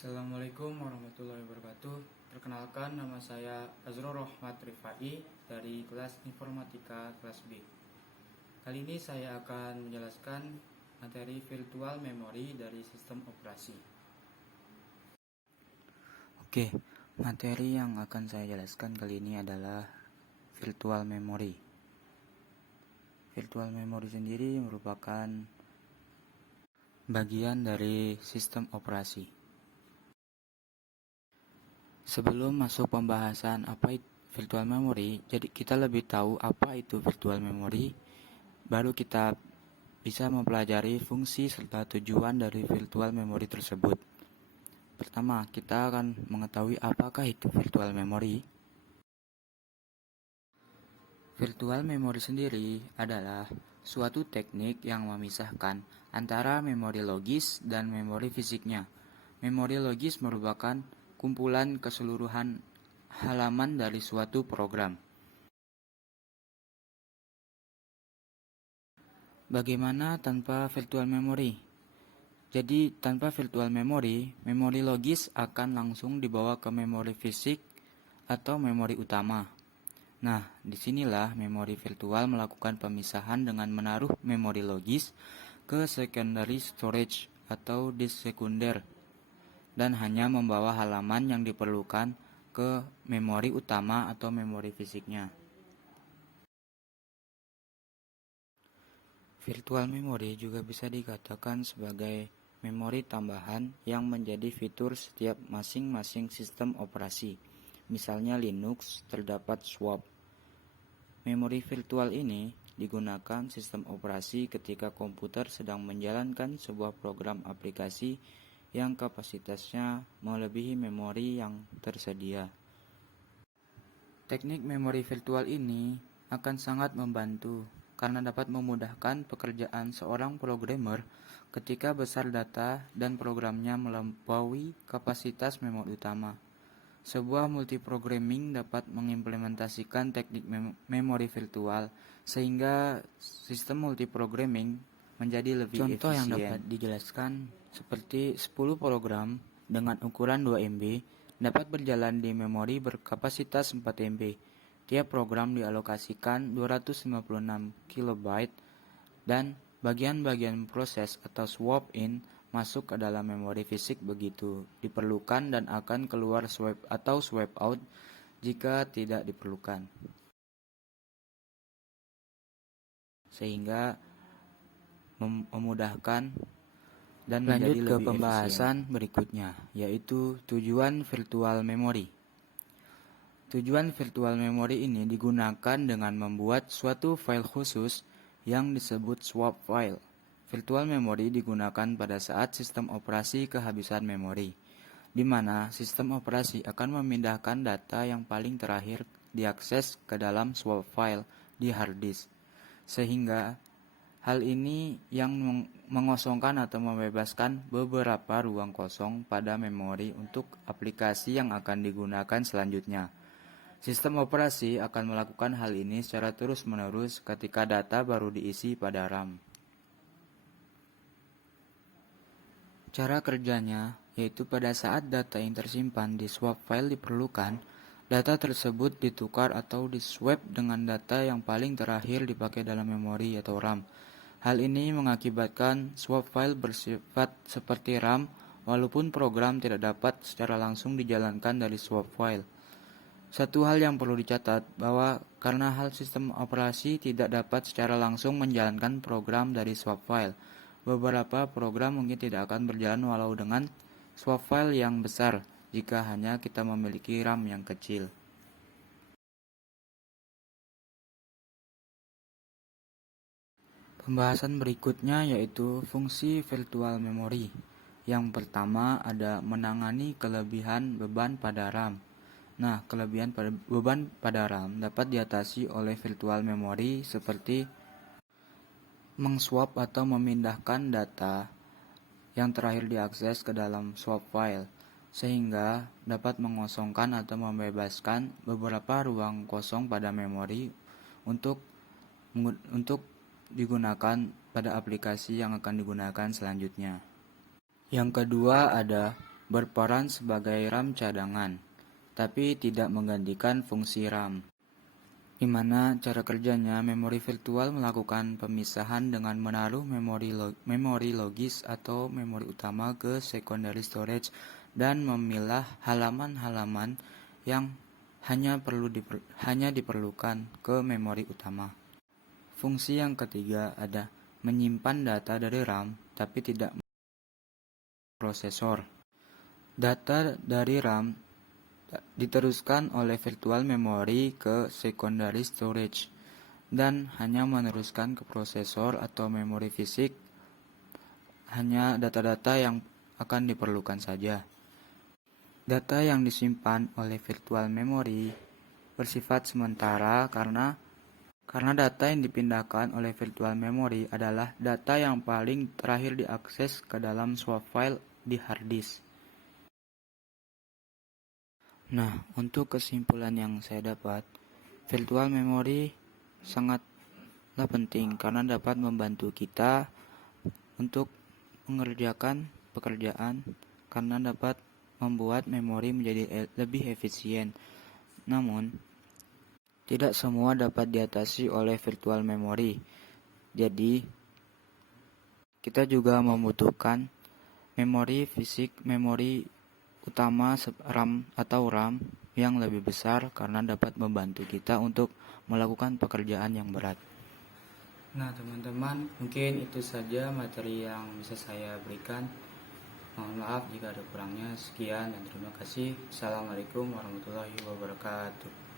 Assalamualaikum warahmatullahi wabarakatuh. Perkenalkan, nama saya Azrul Rahmat Rifai dari kelas Informatika kelas B. Kali ini saya akan menjelaskan materi virtual memory dari sistem operasi. Oke, materi yang akan saya jelaskan kali ini adalah virtual memory. Virtual memory sendiri merupakan bagian dari sistem operasi. Sebelum masuk pembahasan apa itu virtual memory, jadi kita lebih tahu apa itu virtual memory, baru kita bisa mempelajari fungsi serta tujuan dari virtual memory tersebut. Pertama, kita akan mengetahui apakah itu virtual memory. Virtual memory sendiri adalah suatu teknik yang memisahkan antara memori logis dan memori fisiknya. Memori logis merupakan kumpulan keseluruhan halaman dari suatu program. Bagaimana tanpa virtual memory? Jadi, tanpa virtual memory, memori logis akan langsung dibawa ke memori fisik atau memori utama. Nah, disinilah memori virtual melakukan pemisahan dengan menaruh memori logis ke secondary storage atau disk sekunder, dan hanya membawa halaman yang diperlukan ke memori utama atau memori fisiknya. Virtual memory juga bisa dikatakan sebagai memori tambahan yang menjadi fitur setiap masing-masing sistem operasi. Misalnya Linux terdapat swap. Memori virtual ini digunakan sistem operasi ketika komputer sedang menjalankan sebuah program aplikasi yang kapasitasnya melebihi memori yang tersedia. Teknik memori virtual ini akan sangat membantu karena dapat memudahkan pekerjaan seorang programmer ketika besar data dan programnya melampaui kapasitas memori utama. Sebuah multiprogramming dapat mengimplementasikan teknik memori virtual sehingga sistem multiprogramming menjadi lebih efisien. Contoh yang dapat dijelaskan seperti 10 program dengan ukuran 2 MB dapat berjalan di memori berkapasitas 4 MB. Tiap program dialokasikan 256 KB dan bagian-bagian proses atau swap-in masuk ke dalam memori fisik begitu diperlukan dan akan keluar swap atau swap out jika tidak diperlukan. Sehingga memudahkan dan lanjut ke pembahasan berikutnya, yaitu tujuan virtual memory. Tujuan virtual memory ini digunakan dengan membuat suatu file khusus yang disebut swap file. Virtual memory digunakan pada saat sistem operasi kehabisan memori, di mana sistem operasi akan memindahkan data yang paling terakhir diakses ke dalam swap file di hard disk. Sehingga hal ini yang mengosongkan atau membebaskan beberapa ruang kosong pada memori untuk aplikasi yang akan digunakan selanjutnya. Sistem operasi akan melakukan hal ini secara terus-menerus ketika data baru diisi pada RAM. Cara kerjanya yaitu pada saat data yang tersimpan di swap file diperlukan, data tersebut ditukar atau diswap dengan data yang paling terakhir dipakai dalam memori atau RAM. Hal ini mengakibatkan swap file bersifat seperti RAM walaupun program tidak dapat secara langsung dijalankan dari swap file. Satu hal yang perlu dicatat bahwa karena hal sistem operasi tidak dapat secara langsung menjalankan program dari swap file, beberapa program mungkin tidak akan berjalan walau dengan swap file yang besar jika hanya kita memiliki RAM yang kecil. Pembahasan berikutnya yaitu fungsi virtual memory. Yang pertama ada menangani kelebihan beban pada RAM. Nah, kelebihan beban pada RAM dapat diatasi oleh virtual memory seperti mengswap atau memindahkan data yang terakhir diakses ke dalam swap file, sehingga dapat mengosongkan atau membebaskan beberapa ruang kosong pada memori untuk digunakan pada aplikasi yang akan digunakan selanjutnya. Yang kedua ada berperan sebagai RAM cadangan, tapi tidak menggantikan fungsi RAM. Di mana cara kerjanya, memori virtual melakukan pemisahan dengan menaruh memori logis atau memori utama ke secondary storage dan memilah halaman-halaman yang hanya diperlukan ke memori utama. Fungsi yang ketiga ada menyimpan data dari RAM tapi tidak prosesor. Data dari RAM diteruskan oleh virtual memory ke secondary storage dan hanya meneruskan ke prosesor atau memori fisik hanya data-data yang akan diperlukan saja. Data yang disimpan oleh virtual memory bersifat sementara karena data yang dipindahkan oleh virtual memory adalah data yang paling terakhir diakses ke dalam swap file di hard disk. Nah, untuk kesimpulan yang saya dapat, virtual memory sangatlah penting karena dapat membantu kita untuk mengerjakan pekerjaan karena dapat membuat memori menjadi lebih efisien. Namun, tidak semua dapat diatasi oleh virtual memory. Jadi, kita juga membutuhkan memori fisik, memori utama RAM atau RAM yang lebih besar karena dapat membantu kita untuk melakukan pekerjaan yang berat. Nah teman-teman, mungkin itu saja materi yang bisa saya berikan. Mohon maaf jika ada kurangnya. Sekian dan terima kasih. Assalamualaikum warahmatullahi wabarakatuh.